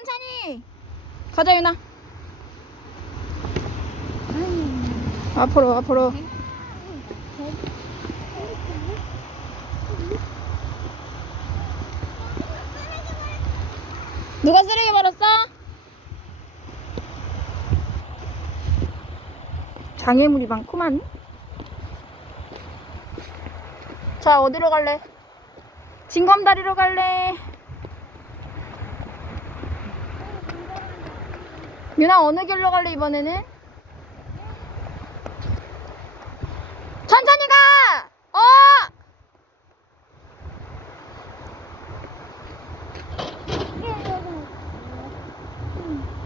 천천히. 가자 유나. 앞으로 앞으로. 누가 쓰레기 버렸어? 장애물이 많구만. 자, 어디로 갈래? 진검다리로 갈래? 유나 어느 길로 갈래 이번에는? 천천히 가! 어!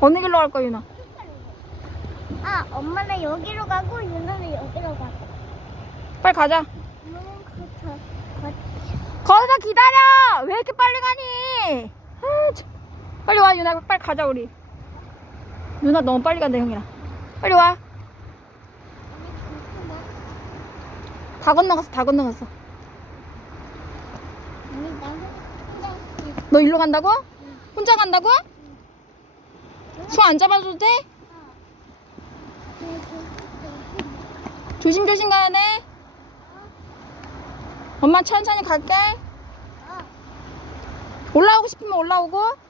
어느 길로 갈 거야 유나? 아, 엄마는 여기로 가고 유나는 여기로 가고. 빨리 가자. 거, 거기서 기다려! 왜 이렇게 빨리 가니? 아, 참. 빨리 와, 유나. 빨리 가자, 우리. 누나 너무 빨리 간다, 형이랑. 빨리 와. 다 건너갔어, 다 건너갔어. 너 일로 간다고? 혼자 간다고? 손안 잡아도 돼? 조심조심 가야 돼. 엄마 천천히 갈게. 올라오고 싶으면 올라오고.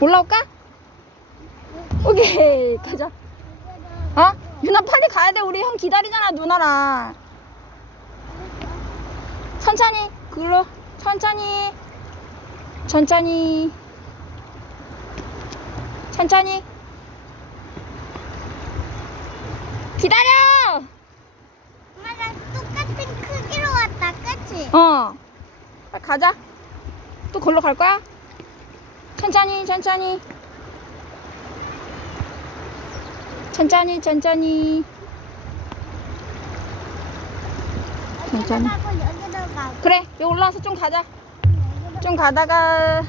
올라올까? 오케이, 가자. 어? 유나 빨리 가야 돼. 우리 형 기다리잖아, 누나랑. 천천히, 글로. 천천히. 천천히. 천천히. 기다려! 엄마랑 똑같은 크기로 왔다, 그치? 어. 가자. 또 걸로 갈 거야? 천천히, 천천히. 천천히, 천천히. 천천히. 그래, 여기 올라와서 좀 가자. 좀 가다가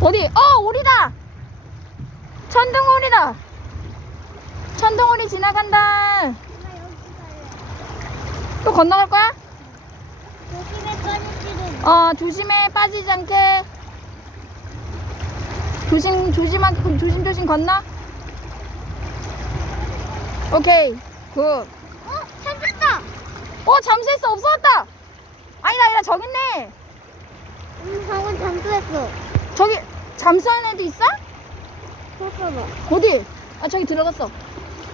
어디? 어, 오리다. 천둥 오리다. 천둥 오리 지나간다. 또 건너갈 거야? 어, 조심해. 빠지지 않게. 조심, 조심하게, 조심 조심 건너. 오케이. 굿. 어? 찾았다! 어, 잠수했어. 없어졌다. 아니다, 아니다. 저기 있네. 음, 방금 잠수했어. 저기, 잠수하는 애도 있어? 잠깐만. 어디? 아, 저기 들어갔어.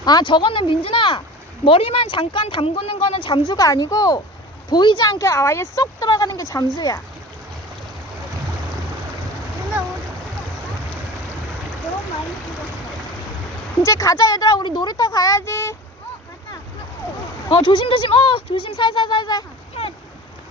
아, 저거는 민준아. 머리만 잠깐 담그는 거는 잠수가 아니고, 보이지 않게 아예 쏙 들어가는 게 잠수야. 누나 우리 너무 많이 찍었어. 이제 가자, 얘들아. 우리 놀이터 가야지. 어, 맞다. 어, 조심조심. 어, 조심. 살살살살.